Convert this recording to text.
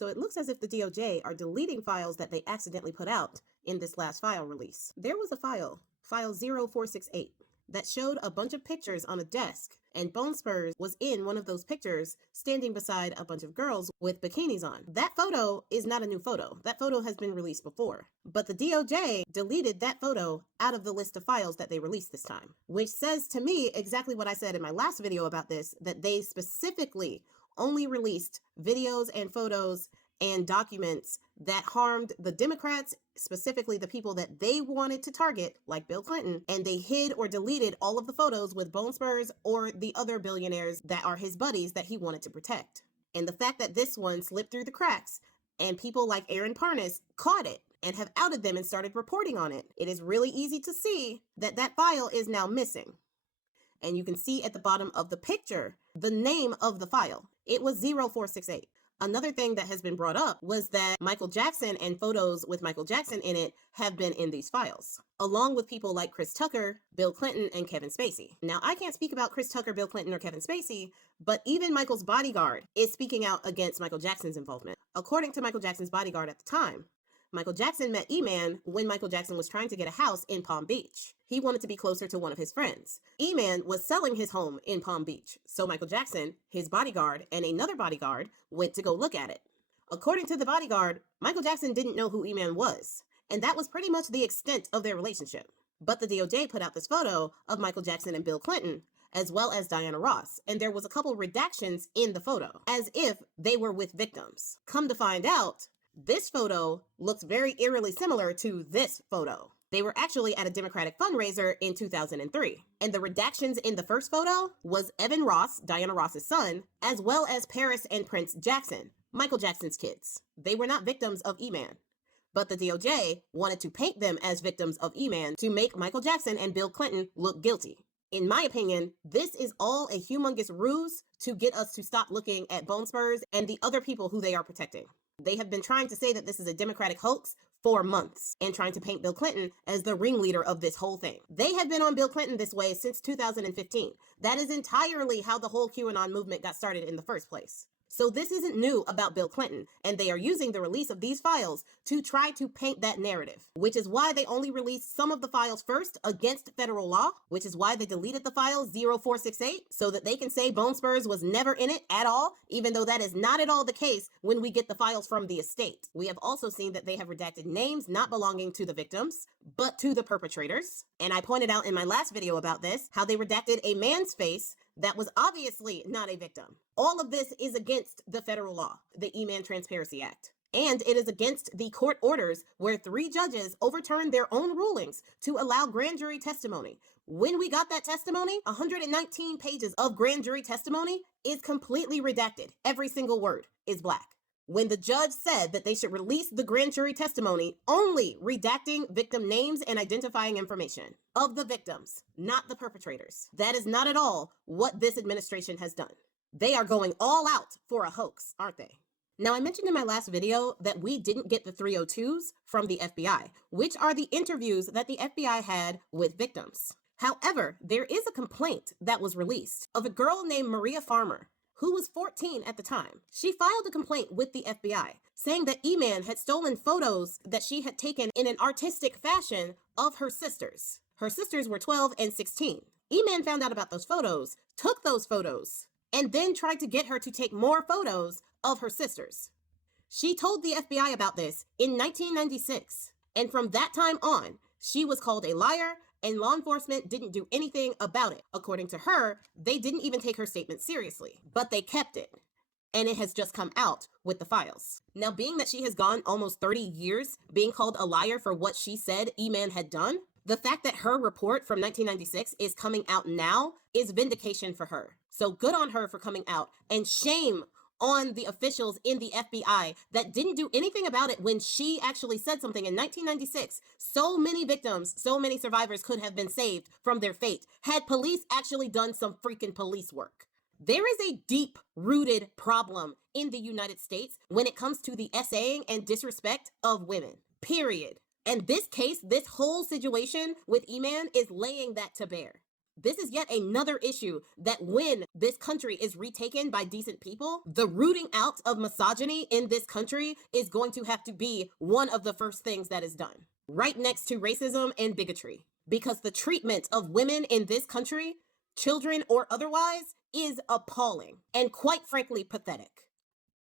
So it looks as if the DOJ are deleting files that they accidentally put out in this last file release. There was a file 0468, that showed a bunch of pictures on a desk, and Bone Spurs was in one of those pictures standing beside a bunch of girls with bikinis on. That photo is not a new photo. That photo has been released before. But the DOJ deleted that photo out of the list of files that they released this time, which says to me exactly what I said in my last video about this, that they specifically only released videos and photos and documents that harmed the Democrats, specifically the people that they wanted to target, like Bill Clinton, and they hid or deleted all of the photos with Bone Spurs or the other billionaires that are his buddies that he wanted to protect. And the fact that this one slipped through the cracks and people like Aaron Parnas caught it and have outed them and started reporting on it, it is really easy to see that that file is now missing. And you can see at the bottom of the picture the name of the file. It was 0468. Another thing that has been brought up was that Michael Jackson and photos with Michael Jackson in it have been in these files, along with people like Chris Tucker, Bill Clinton, and Kevin Spacey. Now, I can't speak about Chris Tucker, Bill Clinton, or Kevin Spacey, but even Michael's bodyguard is speaking out against Michael Jackson's involvement. According to Michael Jackson's bodyguard at the time, Michael Jackson met E-Man when Michael Jackson was trying to get a house in Palm Beach. He wanted to be closer to one of his friends. E-Man was selling his home in Palm Beach, so Michael Jackson, his bodyguard, and another bodyguard went to go look at it. According to the bodyguard, Michael Jackson didn't know who E-Man was, and that was pretty much the extent of their relationship. But the DOJ put out this photo of Michael Jackson and Bill Clinton, as well as Diana Ross, and there was a couple redactions in the photo, as if they were with victims. Come to find out, this photo looks very eerily similar to this photo. They were actually at a Democratic fundraiser in 2003. And the redactions in the first photo was Evan Ross, Diana Ross's son, as well as Paris and Prince Jackson, Michael Jackson's kids. They were not victims of E-Man. But the DOJ wanted to paint them as victims of E-Man to make Michael Jackson and Bill Clinton look guilty. In my opinion, this is all a humongous ruse to get us to stop looking at Bone Spurs and the other people who they are protecting. They have been trying to say that this is a Democratic hoax for months and trying to paint Bill Clinton as the ringleader of this whole thing. They have been on Bill Clinton this way since 2015. That is entirely how the whole QAnon movement got started in the first place. So this isn't new about Bill Clinton, and they are using the release of these files to try to paint that narrative, which is why they only released some of the files first against federal law, which is why they deleted the file 0468, so that they can say Bone Spurs was never in it at all, even though that is not at all the case when we get the files from the estate. We have also seen that they have redacted names not belonging to the victims, but to the perpetrators. And I pointed out in my last video about this, how they redacted a man's face that was obviously not a victim. All of this is against the federal law, the E-Man Transparency Act. And it is against the court orders where 3 judges overturned their own rulings to allow grand jury testimony. When we got that testimony, 119 pages of grand jury testimony is completely redacted. Every single word is black. When the judge said that they should release the grand jury testimony, only redacting victim names and identifying information of the victims, not the perpetrators. That is not at all what this administration has done. They are going all out for a hoax, aren't they? Now, I mentioned in my last video that we didn't get the 302s from the FBI, which are the interviews that the FBI had with victims. However, there is a complaint that was released of a girl named Maria Farmer, who was 14 at the time. She filed a complaint with the FBI saying that E-Man had stolen photos that she had taken in an artistic fashion of her sisters. Her sisters were 12 and 16. E-Man found out about those photos, took those photos, and then tried to get her to take more photos of her sisters. She told the FBI about this in 1996. And from that time on, she was called a liar, and law enforcement didn't do anything about it. According to her, they didn't even take her statement seriously, but they kept it. And it has just come out with the files. Now, being that she has gone almost 30 years being called a liar for what she said E-Man had done, the fact that her report from 1996 is coming out now is vindication for her. So good on her for coming out, and shame on the officials in the FBI that didn't do anything about it when she actually said something in 1996. So many victims, so many survivors could have been saved from their fate had police actually done some freaking police work. There is a deep-rooted problem in the United States when it comes to the essaying and disrespect of women, period. And this case, this whole situation with E-Man is laying that to bear. This is yet another issue that when this country is retaken by decent people, the rooting out of misogyny in this country is going to have to be one of the first things that is done, right next to racism and bigotry. Because the treatment of women in this country, children or otherwise, is appalling and quite frankly pathetic.